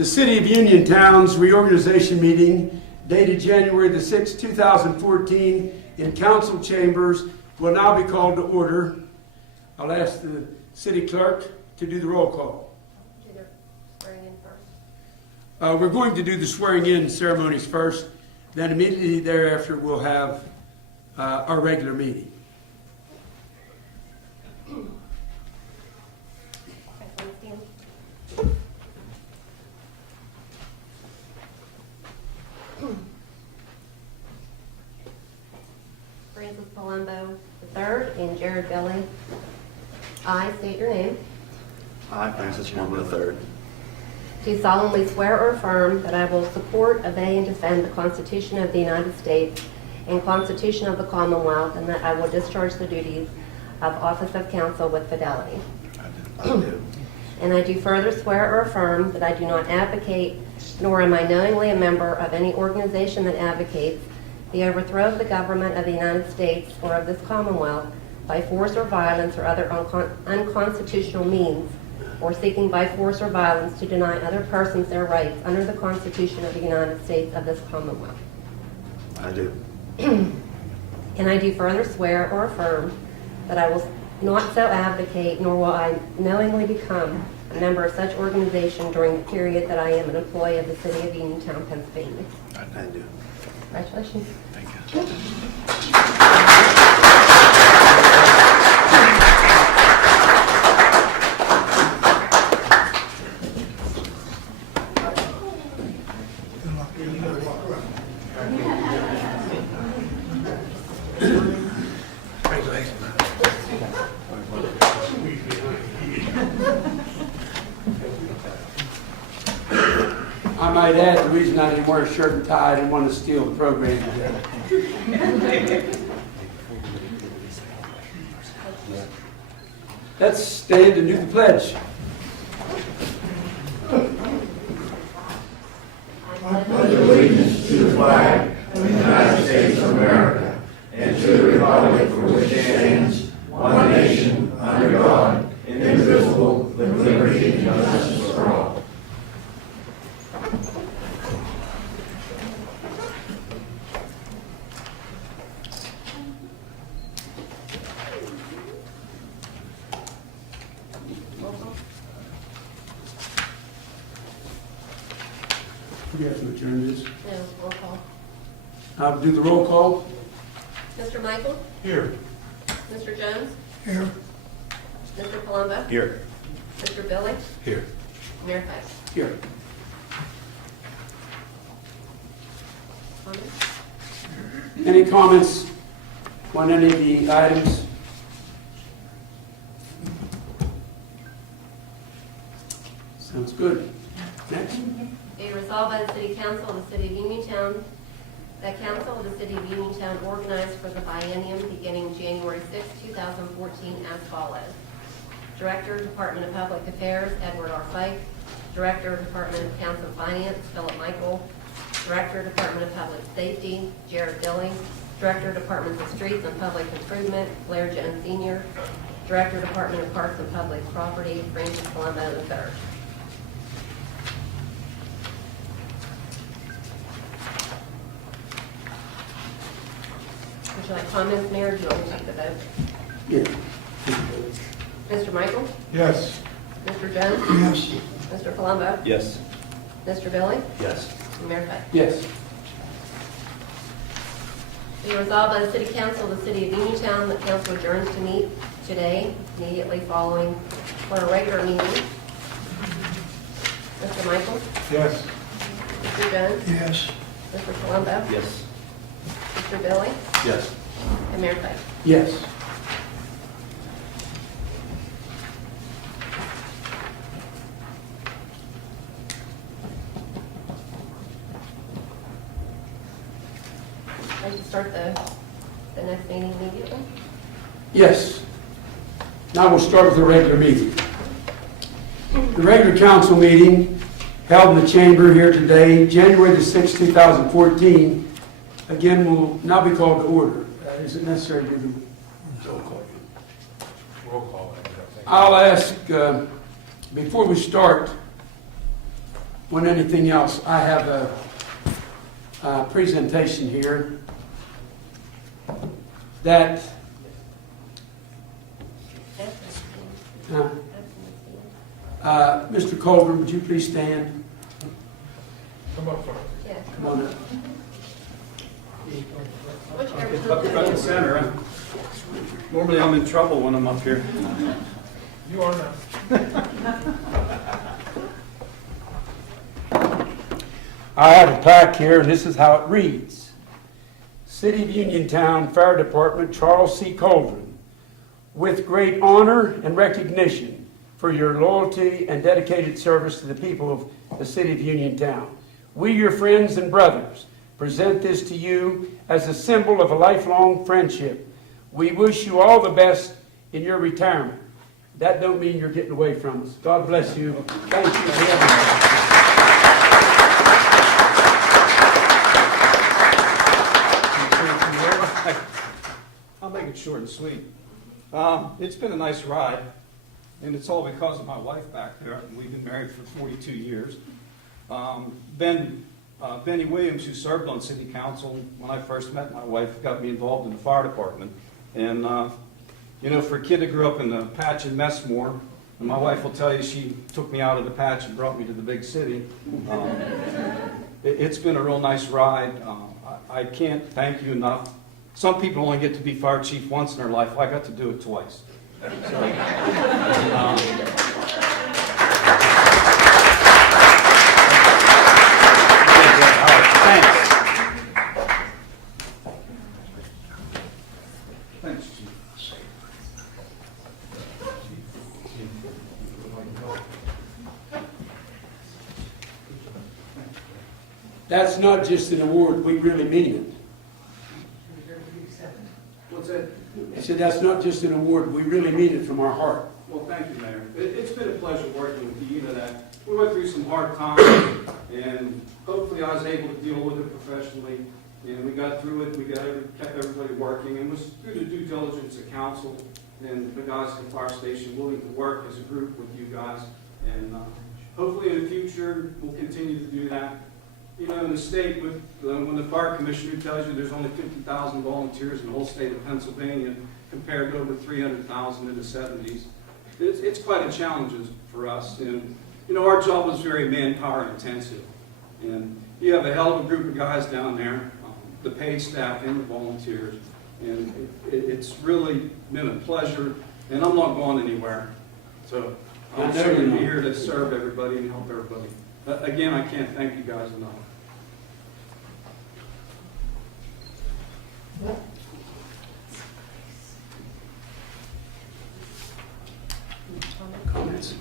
The City of Uniontown's reorganization meeting dated January the 6th, 2014 in council chambers will now be called to order. I'll ask the city clerk to do the roll call. Do the swearing in first. We're going to do the swearing in ceremonies first, then immediately thereafter we'll have our regular meeting. Francis Palumbo III and Jared Belly. I state your name. I, Francis Palumbo III, Do solemnly swear or affirm that I will support, obey, and defend the Constitution of the United States and Constitution of the Commonwealth, and that I will discharge the duties of Office of Council with fidelity. I do. And I do further swear or affirm that I do not advocate, nor am I knowingly a member of any organization that advocates the overthrow of the government of the United States or of this Commonwealth by force or violence or other unconstitutional means, or seeking by force or violence to deny other persons their rights under the Constitution of the United States of this Commonwealth. I do. And I do further swear or affirm that I will not so advocate, nor will I knowingly become a member of such organization during the period that I am an employee of the City of Uniontown, Pennsylvania. I do. Congratulations. Thank you. I might add, the reason I didn't wear a shirt and tie, I didn't want to steal the program today. Let's stand and do the pledge. I pledge allegiance to the flag of the United States of America and to the republic for which it stands, one nation, under God, indivisible, with liberty and justice for all. We have to adjourn this. No, roll call. I'll do the roll call. Mr. Michael? Here. Mr. Jones? Here. Mr. Palumbo? Here. Mr. Billy? Here. Mayor Pike? Here. Comments? Any comments on any of the items? Sounds good. Next. Be resolved by the City Council of the City of Uniontown, that Council of the City of Uniontown organized for the biennium beginning January 6, 2014 as follows. Director, Department of Public Affairs, Edward R. Fike. Director, Department of Council and Finance, Philip Michael. Director, Department of Public Safety, Jared Dilling. Director, Department of Streets and Public Improvement, Blair Jones Sr. Director, Department of Parks and Public Property, Francis Palumbo III. Would you like comments, Mayor, or do you want me to take the vote? Yeah. Mr. Michael? Yes. Mr. Jones? Yes. Mr. Palumbo? Yes. Mr. Billy? Yes. And Mayor Pike? Yes. Be resolved by the City Council of the City of Uniontown that council adjourns to meet today, immediately following for a regular meeting. Mr. Michael? Yes. Mr. Jones? Yes. Mr. Palumbo? Yes. Mr. Billy? Yes. And Mayor Pike? Yes. I'd like to start the next meeting immediately. Yes. Now we'll start with the regular meeting. The regular council meeting held in the chamber here today, January the 6th, 2014, again will now be called to order. Is it necessary to do the roll call? Roll call. I'll ask, before we start, on anything else, I have a presentation here that Mr. Colburn, would you please stand? Come up front. Yes. Come on up. Whichever. Up front and center, huh? Normally I'm in trouble when I'm up here. You are now. I have a plaque here, and this is how it reads. City of Uniontown Fire Department, Charles C. Colburn, with great honor and recognition for your loyalty and dedicated service to the people of the City of Uniontown. We, your friends and brothers, present this to you as a symbol of a lifelong friendship. We wish you all the best in your retirement. That don't mean you're getting away from us. God bless you. Thank you for everything. I'll make it short and sweet. It's been a nice ride, and it's all because of my wife back there. We've been married for 42 years. Benny Williams, who served on City Council when I first met my wife, got me involved in the fire department. And, for a kid that grew up in the patch in Messmore, and my wife will tell you she took me out of the patch and brought me to the big city. It's been a real nice ride. I can't thank you enough. Some people only get to be fire chief once in their life. I got to do it twice. Thanks. Thanks, Chief. That's not just an award, we really mean it. What's that? I said, that's not just an award, we really mean it from our heart. Well, thank you, Mayor. It's been a pleasure working with you. You know that. We went through some hard times, and hopefully I was able to deal with it professionally. And we got through it. We kept everybody working, and was through the due diligence of council and the guys at the fire station willing to work as a group with you guys. And hopefully in the future, we'll continue to do that. You know, in the state, when the fire commissioner tells you there's only 50,000 volunteers in the whole state of Pennsylvania compared to over 300,000 in the 70s, it's quite a challenge for us. And, our job is very manpower intensive. And you have a hell of a group of guys down there, the paid staff and the volunteers. And it's really been a pleasure, and I'm not going anywhere. So I'm certainly here to serve everybody and help everybody. Again, I can't thank you guys enough. Comments?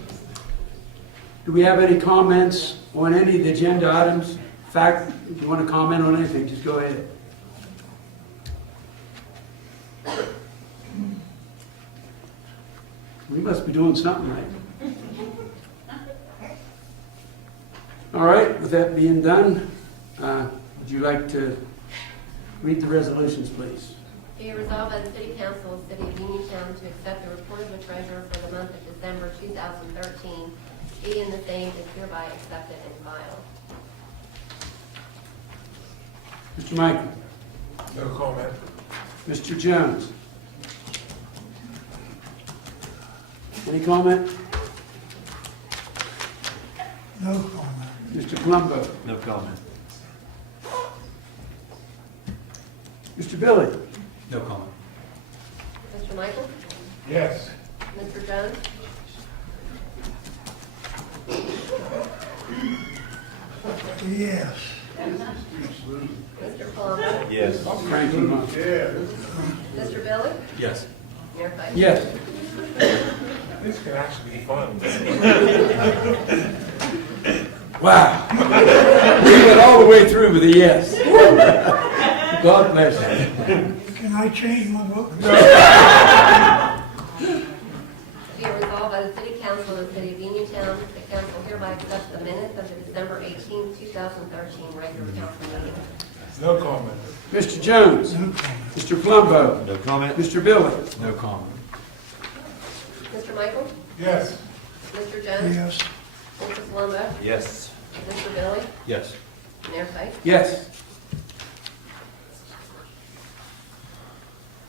Do we have any comments on any of the agenda items? In fact, if you want to comment on anything, just go ahead. We must be doing something right. All right, with that being done, would you like to read the resolutions, please? Be it resolved by the City Council of the City of Uniontown to accept the report of the treasurer for the month of December 2013, be and the same is hereby accepted and filed. Mr. Michael. No comment. Mr. Jones. Any comment? No comment. Mr. Colombo. No comment. Mr. Billy. No comment. Mr. Michael? Yes. Mr. Jones? Yes. Mr. Palumbo? Yes. Frank Lamont. Yeah. Mr. Billy? Yes. Mayor Fife? Yes. This can actually be fun. Wow. We went all the way through with a yes. God bless you. Can I change my vote? Be it resolved by the City Council of the City of Uniontown, the council hereby accepts the minutes of the December 18, 2013 regular council meeting. No comment. Mr. Jones. No comment. Mr. Palumbo. No comment. Mr. Billy. No comment. Mr. Michael? Yes. Mr. Jones? Yes. Mr. Palumbo? Yes. Mr. Billy? Yes. Mayor Pike? Yes.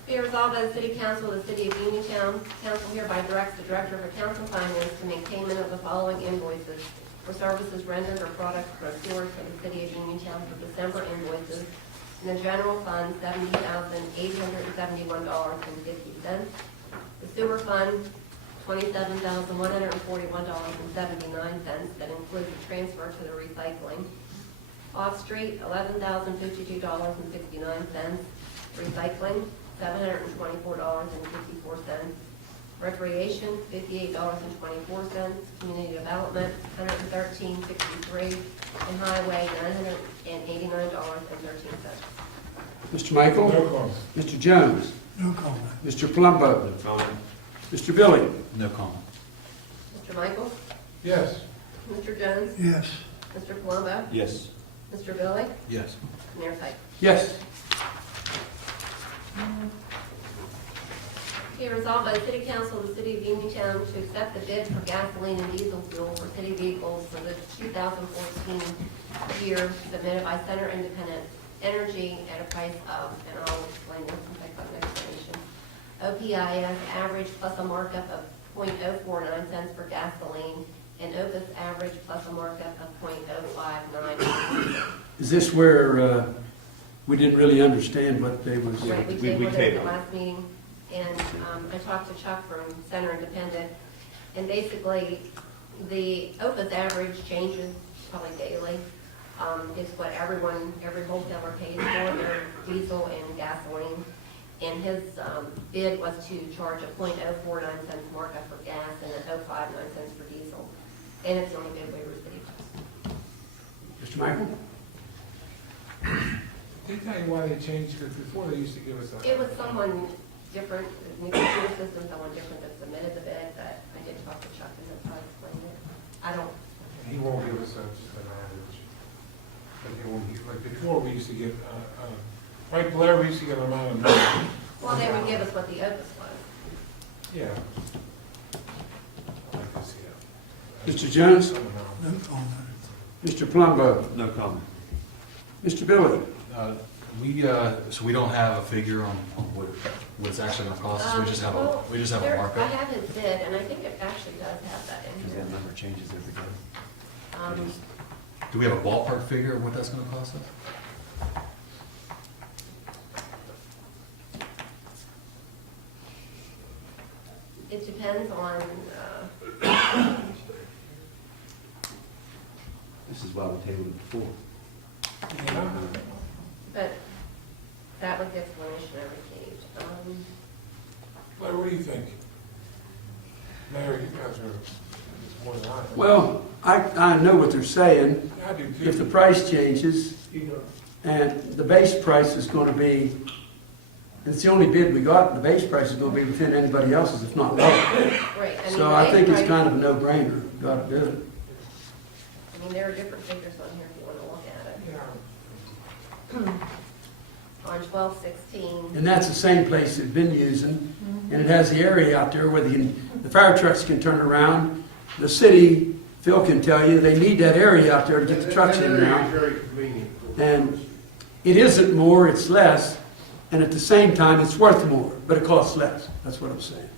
Be it resolved by the City Council of the City of Uniontown, council hereby directs the Director of Accounts and Finance to make payment of the following invoices for services rendered or products procured for the City of Uniontown for December invoices in the general fund, $70,871.50. The sewer fund, $27,141.79. That includes the transfer to the recycling. Off-street, $11,052.69. Recycling, $724.54. Recreation, $58.24. Community development, $113.63. And highway, $989.13. Mr. Michael? No comment. Mr. Jones? No comment. Mr. Palumbo? No comment. Mr. Billy? No comment. Mr. Michael? Yes. Mr. Jones? Yes. Mr. Palumbo? Yes. Mr. Billy? Yes. Mayor Pike? Yes. Be resolved by the City Council of the City of Uniontown to accept the bid for gasoline and diesel fuel for city vehicles for the 2014 year submitted by Center Independent Energy at a price of, and I'll explain this since I got an explanation, OPIS average plus a markup of .049 for gasoline, and OPIS average plus a markup of .059. Is this where we didn't really understand what they was? Right, we we tabled it at tabled the it. last meeting, and I talked to Chuck from Center Independent, and basically, the OPIS average changes probably daily. It's what every wholesaler pays for their diesel and gasoline. And his bid was to charge a .049 markup for gas and a .059 for diesel. And it's the only bid we received. Mr. Michael? Did they tell you why they changed? Because before they used to give us a. It was someone different, the computer system, someone different that submitted the bid, but I did talk to Chuck and that's how I explained it. I don't, He won't give us just an average. Like before, we used to get, right, Blair, we used to get an amount of money. well, they would give us what the OPIS was. Yeah. I like to see it. Mr. Jones? I don't know. No comment. Mr. Palumbo? No comment. Mr. Billy? So we don't have a figure on what it's actually gonna cost us, we just have Well, a I markup. have his bid, and I think it actually does have that in Because here. that number changes every day. Do we have a ballpark figure of what that's gonna cost us? It depends on, This is why we tabled it before. but that was the explanation I received. Blair, what do you think? Mayor, you guys are, it's more than I am. Well, I know what they're saying. I do too. If the price changes, and the base price is going to be, it's the only bid we got, the base price is going to be within anybody else's, if not lower. Right, I mean. So I the think it's price- kind of a no-brainer, got to do it. I mean, there are different figures on here if you want to look at it. Yeah. On 12/16, And that's the same place they've been using, and it has the area out there where the fire trucks can turn around. The city, Phil can tell you, they need that area out there to get the trucks in and out. Very convenient. And it isn't more, it's less, and at the same time, it's worth more, but it costs less. That's what I'm saying.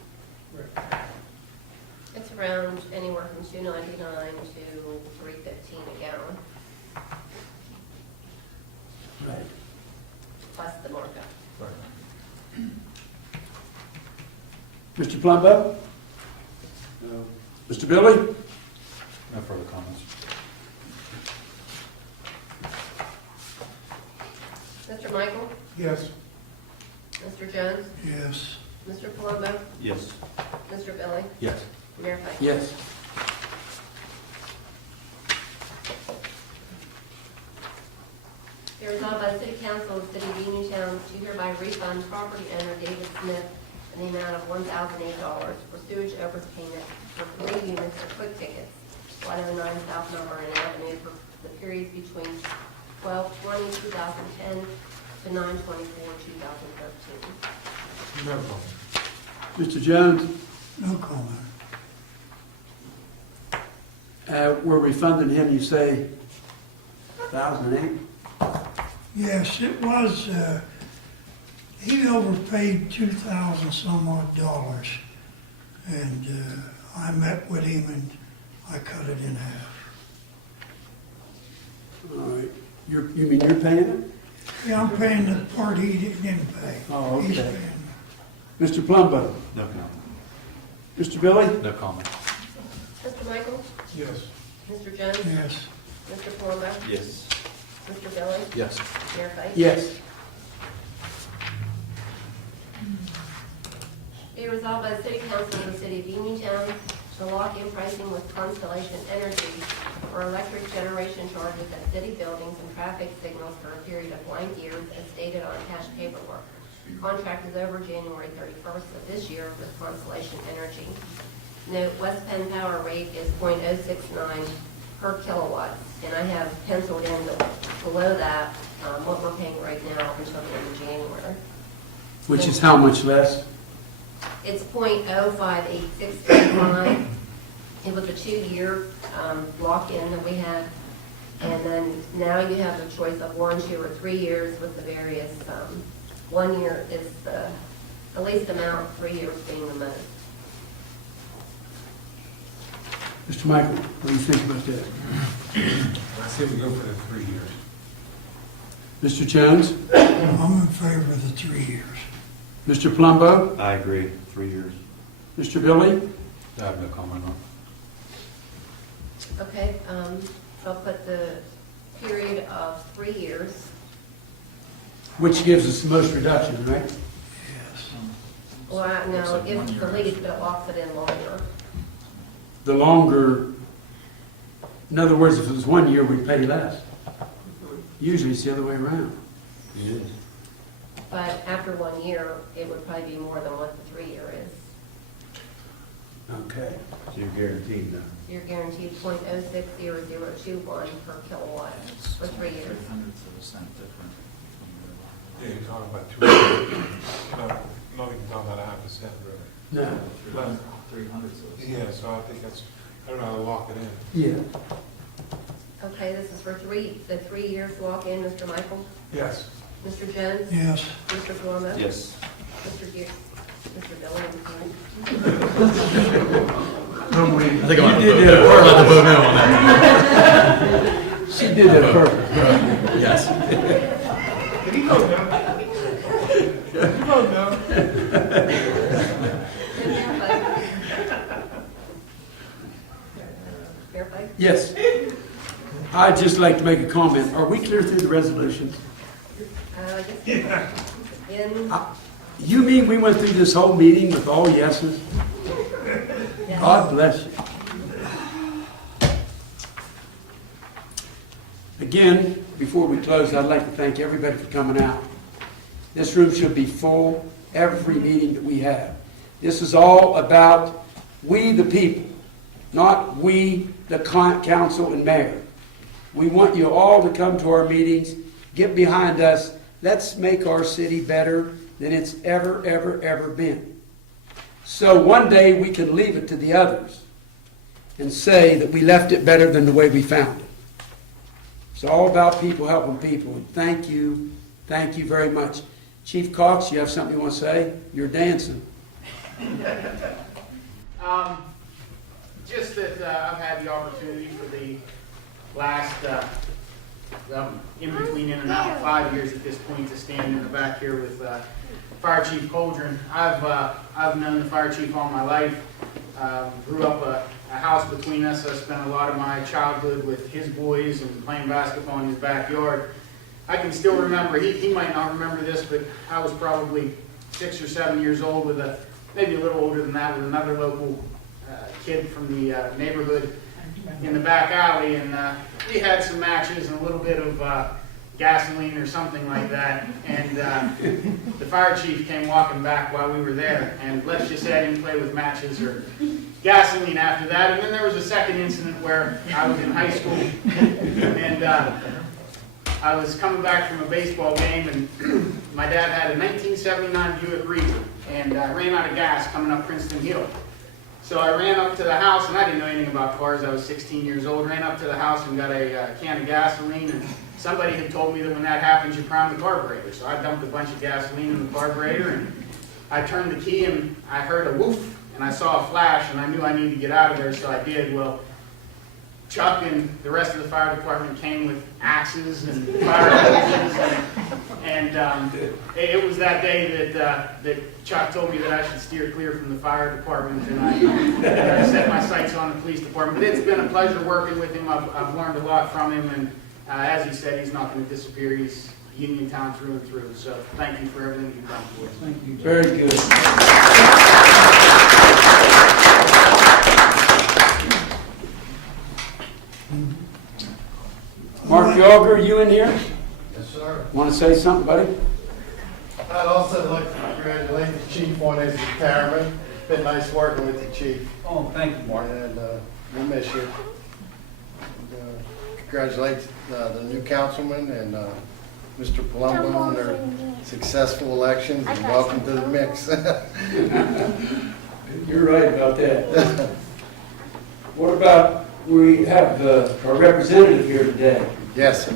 it's around anywhere from $2.99 to $3.15 a gallon, Right. plus the markup. Right. Mr. Plumbo? No. Mr. Billy? No further comments. Mr. Michael? Yes. Mr. Jones? Yes. Mr. Palumbo? Yes. Mr. Billy? Yes. Mayor Pike? Yes. Be resolved by the City Council of the City of Uniontown to hereby refund property owner David Smith in the amount of $1,008 for sewage overpayment for 3 units of quick tickets, 109 South Melbourne Avenue for the periods between 12/20/2010 to 9/24/2013. No comment. Mr. Jones? No comment. we're refunding him, you say, 1,008? Yes, it was, he overpaid 2,000 some odd dollars. And I met with him and I cut it in half. All right. You mean you're paying it? Yeah, I'm paying the part he didn't pay. Oh, He's okay. paying. Mr. Plumbo? No comment. Mr. Billy? No comment. Mr. Michael? Yes. Mr. Jones? Yes. Mr. Palumbo? Yes. Mr. Billy? Yes. Mayor Pike? Yes. Be resolved by the City Council of the City of Uniontown to lock in pricing with Constellation Energy for electric generation charges at city buildings and traffic signals for a period of 9 years as stated on cash paperwork. Contract is over January 31st of this year with Constellation Energy. Note, West Penn Power rate is .069 per kilowatt, and I have penciled in below that what we're paying right now until the end of January. Which is how much less? It's .05865. It was a 2-year lock-in that we had. And then now you have the choice of 1, 2, or 3 years with the various, 1 year is the least amount, 3 years being the most. Mr. Michael, what do you think about that? I say we go for the 3 years. Mr. Jones? I'm in favor of the 3 years. Mr. Plumbo? I agree, 3 years. Mr. Billy? I have no comment on. Okay, so I'll put the period of 3 years. Which gives us the most reduction, right? Yes. Well, no, it gives the least, but it locks it in longer. The longer, in other words, if it was 1 year, we'd pay less. Usually it's the other way around. It is. But after 1 year, it would probably be more than what the 3 year is. Okay. So you're guaranteed now. You're guaranteed .060021 per kilowatt for 3 years. Yeah, you're talking about 2 years. Not even talking about 0.5%, really. No. Less. 300. Yeah, so I think that's, I don't know how to lock it in. Yeah. Okay, this is for the 3 years lock-in, Mr. Michael? Yes. Mr. Jones? Yes. Mr. Palumbo? Yes. Mr. Billy, I'm sorry. I think I'm You did that let the vote no on that. She did that purpose. Yes. Did he vote no? Did he vote no? Mayor Pike? Yes. I'd just like to make a comment. Are we clear through the resolutions? I guess in, You mean we went through this whole meeting with all yeses? yes. God bless you. Again, before we close, I'd like to thank everybody for coming out. This room should be full every meeting that we have. This is all about we the people, not we the council and mayor. We want you all to come to our meetings, get behind us. Let's make our city better than it's ever, ever, ever been. So one day we can leave it to the others and say that we left it better than the way we found it. It's all about people helping people. And thank you very much. Chief Cox, you have something you want to say? You're dancing. Just that I've had the opportunity for the last, in between in and out, 5 years at this point, to stand in the back here with Fire Chief Coldren. I've known the Fire Chief all my life. Grew up a house between us. I spent a lot of my childhood with his boys and playing basketball in his backyard. I can still remember, he might not remember this, but I was probably 6 or 7 years old with maybe a little older than that, with another local kid from the neighborhood in the back alley, and we had some matches and a little bit of gasoline or something like that, and the fire chief came walking back while we were there, and let's just say I didn't play with matches or gasoline after that. And then there was a second incident where I was in high school, and I was coming back from a baseball game, and my dad had a 1979 Buick Reaver, and I ran out of gas coming up Princeton Hill. So I ran up to the house, and I didn't know anything about cars. I was 16 years old. Ran up to the house and got a can of gasoline, and somebody had told me that when that happens, you prime the carburetor. So I dumped a bunch of gasoline in the carburetor, and I turned the key, and I heard a woof, and I saw a flash, and I knew I needed to get out of there, so I did. Well, Chuck and the rest of the fire department came with axes and fire hoses, and it was that day that Chuck told me that I should steer clear from the fire department, and I set my sights on the police department. But it's been a pleasure working with him. I've learned a lot from him, and as he said, he's not going to disappear. He's Uniontown through and through. So thank you for everything you've done for us. Thank you. Very good. Mark Yager, you in here? Yes, sir. Want to say something, buddy? I'd also like to congratulate the chief on his retirement. It's been nice working with you, chief. Oh, thank you, Mark. And we'll miss you. And, congratulate the new councilman and Mr. Palumbo on their successful elections, and welcome to the mix. You're right about that. What about, we have our representative here today. Yes, sir.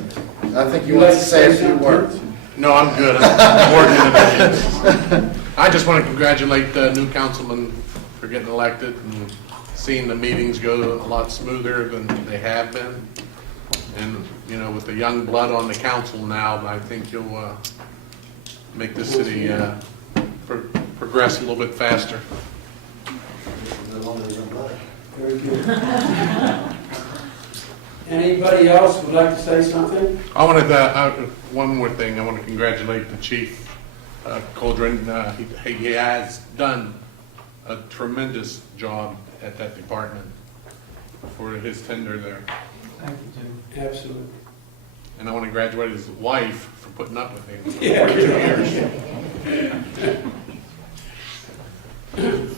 I think you want to say a few words. No, I'm good. I'm working today. I just want to congratulate the new councilman for getting elected and seeing the meetings go a lot smoother than they have been. And, you know, with the young blood on the council now, I think you'll make this city progress a little bit faster. Very good. Anybody else would like to say something? I wanted one more thing. I want to congratulate the chief, Coldren. He has done a tremendous job at that department for his tenure there. Thank you, Tim. Absolutely. And I want to congratulate his wife for putting up with him Yeah. for 2 years.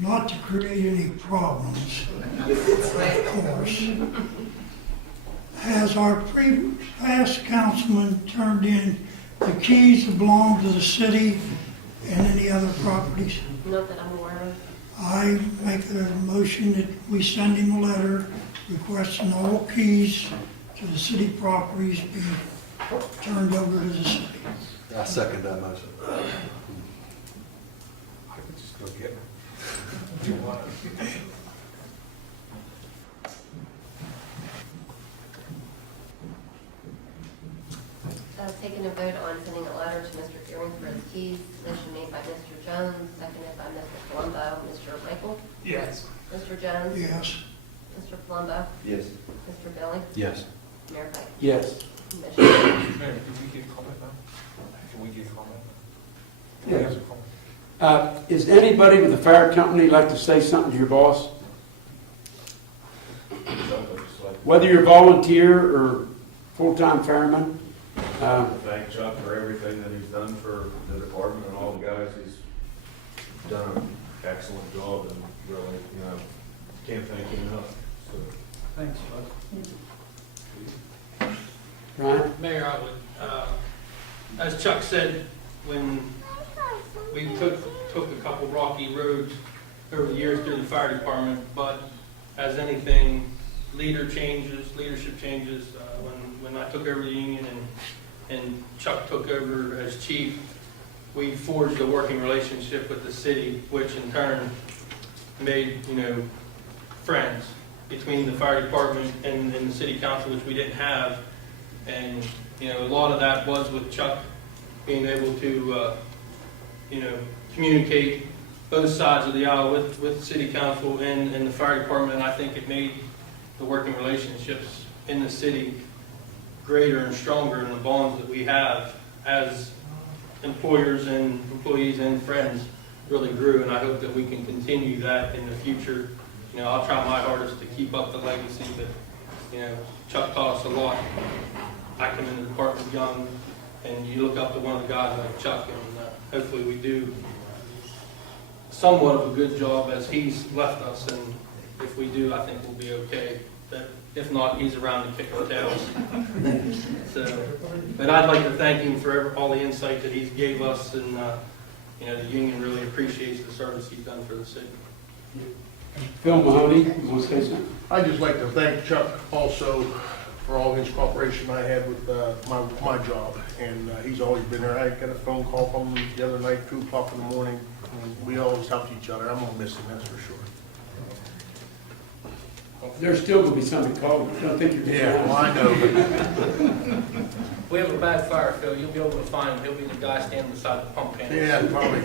Not to create any problems, of course. Has our past councilman turned in the keys that belong to the city and any other properties? Not that I'm aware of. I make a motion that we send him a letter requesting all keys to the city properties be turned over to the city. I second that motion. I could just go get it. Taking a vote on sending a letter to Mr. Fearing for his keys. Motion made by Mr. Jones, seconded by Mr. Palumbo. Mr. Michael? Yes. Mr. Jones? Yes. Mr. Palumbo? Yes. Mr. Billy? Yes. Mayor Pike? Yes. Motion carries. Mayor, did we get a comment now? Can we get a comment? Yes. A comment. Is anybody with the fire company like to say something to your boss? Whether you're volunteer or full-time fireman? Thank Chuck for everything that he's done for the department and all the guys. He's done an excellent job and really, can't thank him enough. So. Thanks, bud. Ryan? Mayor, I would, as Chuck said, when we took a couple rocky roads over the years through the fire department, but as anything, leadership changes. When I took over the union and Chuck took over as chief, we forged a working relationship with the city, which in turn made, friends between the fire department and the city council, which we didn't have. And, a lot of that was with Chuck being able to, communicate both sides of the aisle with city council and the fire department. And I think it made the working relationships in the city greater and stronger, and the bonds that we have as employers and employees and friends really grew. And I hope that we can continue that in the future. I'll try my hardest to keep up the legacy, but, Chuck taught us a lot. I come in the department young, and you look up to one of the guys like Chuck, and hopefully we do somewhat of a good job as he's left us, and if we do, I think we'll be okay. But if not, he's around to kick our tails. But I'd like to thank him for all the insight that he's gave us, and the union really appreciates the service he's done for the city. Phil Mahoney, you want to say something? I'd just like to thank Chuck also for all his cooperation I had with my job. And he's always been there. I got a phone call from him the other night, 2 o'clock in the morning. And we always helped each other. I'm gonna miss him, that's for sure. There's still going to be somebody called. I don't think you're going to. Yeah, well, I know, We have a bad fire, Phil, you'll be able to find him, he'll be the guy standing beside the pump but handle. yeah, probably.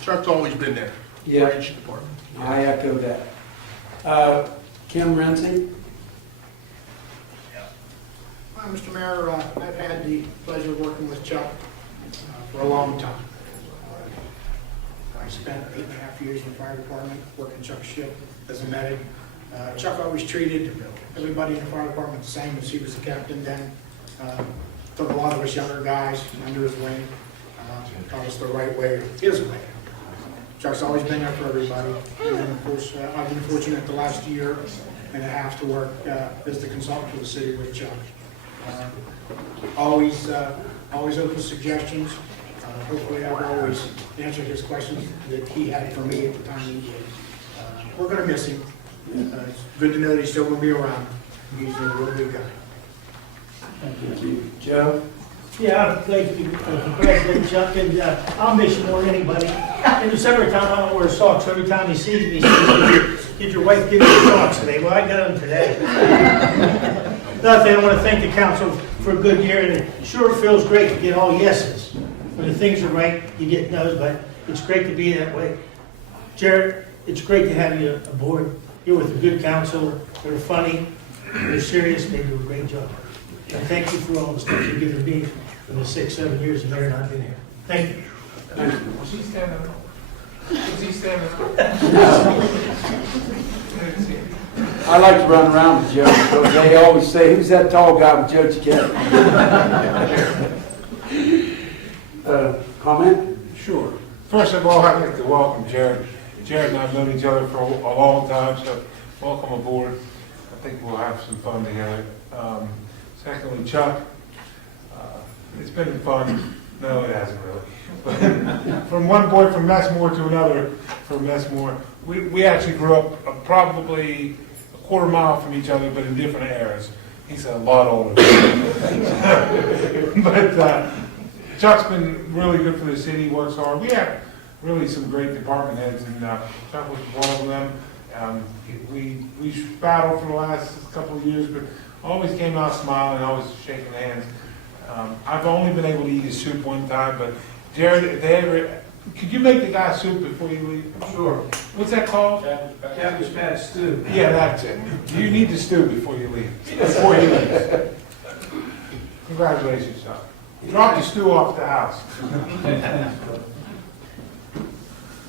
Chuck's always been there. Yeah. For each department. I echo that. Kim Renzi? Hi, Mr. Mayor, I've had the pleasure of working with Chuck for a long time. I spent 8.5 years in the fire department, working Chuck's shift as a medic. Chuck always treated everybody in the fire department the same as he was the captain then. Took a lot of us younger guys under his wing, taught us the right way, his way. Chuck's always been there for everybody. And then, of course, I've been fortunate the last year and a half to work as the consultant for the city with Chuck. Always open suggestions. Hopefully I've always answered his questions that he had for me at the time he did. We're going to miss him. It's good to know that he's still going to be around. He's a real good guy. Thank you. Joe? Yeah, thank you, President Chuck, and I'll miss you more than anybody. In the summertime, I don't wear socks. Every time he sees me, he says, "Did your wife give you socks today?" Well, I got them today. Another thing, I want to thank the council for a good year, and it sure feels great to get all yeses. When the things are right, you get no's, but it's great to be that way. Jared, it's great to have you aboard. You're with a good council. They're funny, they're serious, they do a great job. And thank you for all the stuff you've given me in the 6-7 years that Mayor and I've been here. Thank you. Was he standing up? Was he standing up? I like to run around with Joe because they always say, "Who's that tall guy with Judge Kevin?" Comment? Sure. First of all, I'd like to welcome Jared. Jared and I have known each other for a long time, so welcome aboard. I think we'll have some fun together. Secondly, Chuck, it's been fun. No, it hasn't really. But from one boy from Messmore to another from Messmore, we actually grew up probably a quarter mile from each other, but in different eras. He's a lot older. But Chuck's been really good for the city, works hard. We have really some great department heads, and Chuck was one of them. We battled for the last couple of years, but always came out smiling, always shaking hands. I've only been able to eat his soup one time, but Jared, could you make the guy soup before you leave? Sure. What's that called? Cabbage patch stew. Yeah, that's it. You need the stew before you leave. Before you leave. Congratulations, Chuck. Drop the stew off the house.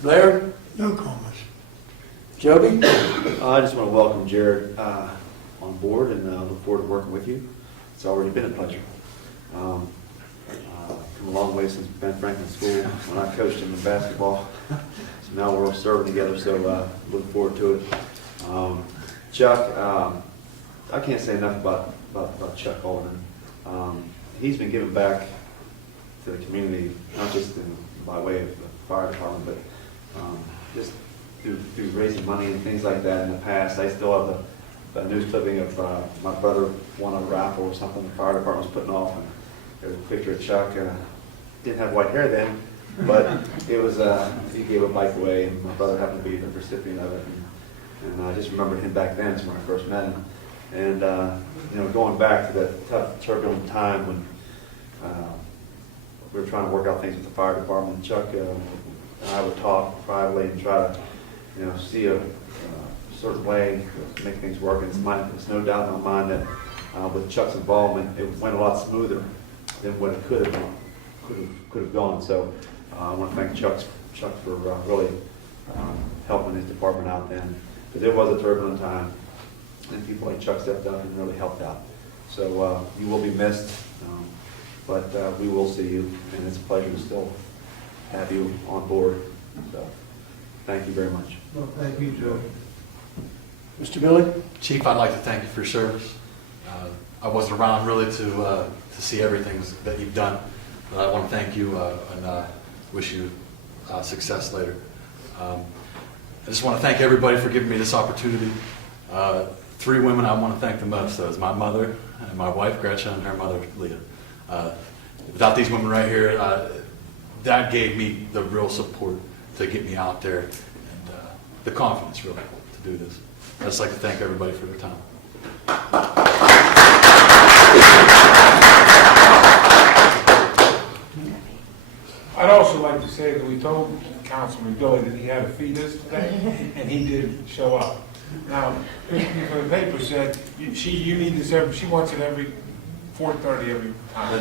Blair? No comments. Joby? I just want to welcome Jared on board and look forward to working with you. It's already been a pleasure. Come a long way since Ben Franklin School when I coached him in basketball. So now we're all serving together, so look forward to it. Chuck, I can't say enough about Chuck Alden. He's been giving back to the community, not just by way of the fire department, but just through raising money and things like that in the past. I still have the news clipping of my brother won a raffle or something the fire department was putting off, and there was a picture of Chuck. Didn't have white hair then, but it was he gave a bike away, and my brother happened to be the recipient of it, and I just remember him back then when I first met him, and going back to that tough, turbulent time when we were trying to work out things with the fire department. Chuck and I would talk privately and try to see a certain way to make things work. And it's no doubt in my mind that with Chuck's involvement, it went a lot smoother than what it could have gone. So I want to thank Chuck for really helping his department out then, because it was a turbulent time, and people like Chuck stepped up and really helped out. So you will be missed, but we will see you, and it's a pleasure to still have you on board. So thank you very much. Well, thank you, Joe. Mr. Billy? Chief, I'd like to thank you for your service. I wasn't around really to see everything that you've done, but I want to thank you and wish you success later. just want to thank everybody for giving me this opportunity. 3 women I want to thank the most, though, is my mother and my wife, Gretchen, and her mother, Leah. Without these women right here, that gave me the real support to get me out there and the confidence, really, to do this. I'd just like to thank everybody for their time. I'd also like to say that we told Councilman Billy that he had a fetus today, and he did show up. Now, Christine from the paper said, you need this she wants it every 4:30 every time.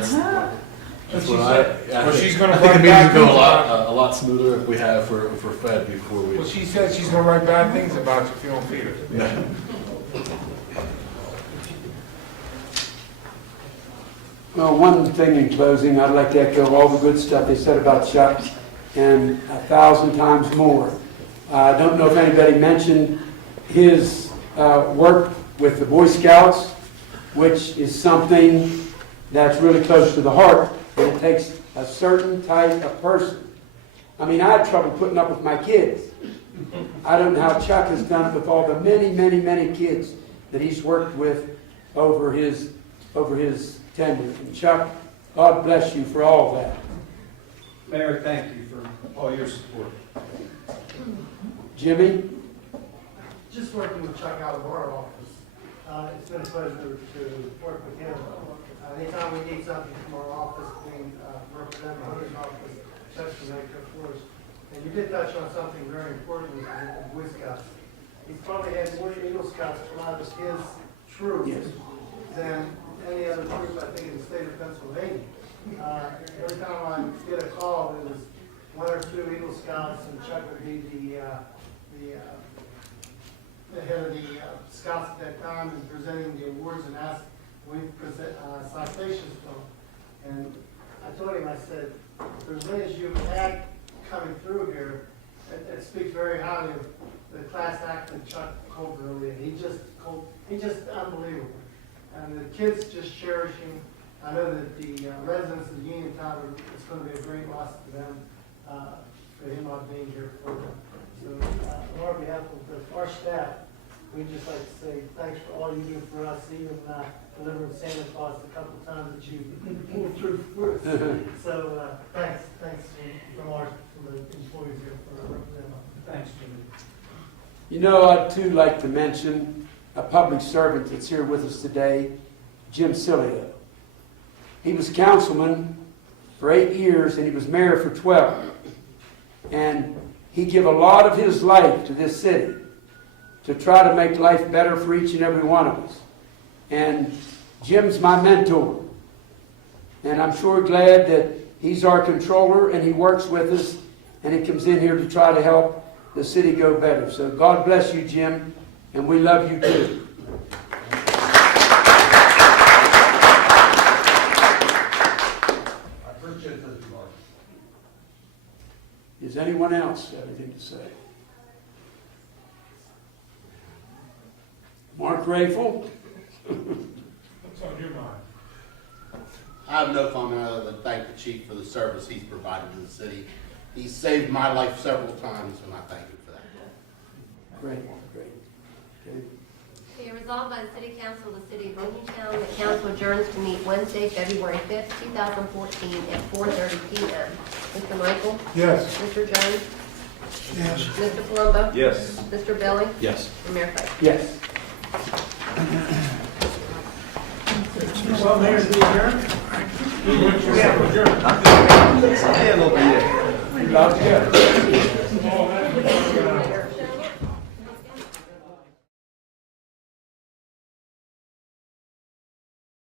That's what I she's going to think the write meeting bad would go things a lot smoother if we have if we're fed before we. Well, she said she's going to write bad things about you if you don't feed her. Yeah. Well, one thing in closing, I'd like to echo all the good stuff they said about Chuck, and 1,000 times more. I don't know if anybody mentioned his work with the Boy Scouts, which is something that's really close to the heart, and it takes a certain type of person. I mean, I had trouble putting up with my kids. I don't know how Chuck has done it with all the many, many, many kids that he's worked with over his tenure. And Chuck, God bless you for all of that. Mayor, thank you for all your support. Jimmy? Just working with Chuck out of our office, it's been a pleasure to work with him. Anytime we need something from our office, we represent his office, Chuck's the maker for us. And you did touch on something very important with the Boy Scouts. He's probably had more Eagle Scouts come out of his troop than any other troop, I think, in the state of Pennsylvania. Every time I get a call, it was 1 or 2 Eagle Scouts, and Chuck would be the head of the Scouts at that time and presenting the awards and asked we present citations to him. And I told him, I said, if there's many as you've had coming through here, it speaks very highly of the class act that Chuck Colton really is. He's just unbelievable. And the kids just cherish him. I know that the residents of Uniontown, it's going to be a great loss to them for him not being here for them. So on our behalf of our staff, we'd just like to say thanks for all you do for us, even delivering Santa Claus a couple times that you pulled through for us. So thanks from the employees here for representing us. Thanks, Jimmy. You know, I'd too like to mention a public servant that's here with us today, Jim Cilio. He was councilman for 8 years and he was mayor for 12. And he gave a lot of his life to this city to try to make life better for each and every one of us. And Jim's my mentor. And I'm sure glad that he's our controller and he works with us and he comes in here to try to help the city go better. So God bless you, Jim, and we love you too. I appreciate this, Mark. Does anyone else have anything to say? Mark Rayful? What's on your mind? I have no comment other than thank the chief for the service he's provided to the city. He's saved my life several times, and I thank him for that. Great, great. Okay. Be resolved by the City Council of the City of Uniontown that council adjourns to meet Wednesday, February 5th, 2014 at 4:30 p.m. Mr. Michael? Yes. Mr. Jones? Yes. Mr. Palumbo? Yes. Mr. Billy? Yes. And Mayor Fife? Yes. Well, Mayor, we adjourn? We have adjourned. Love you.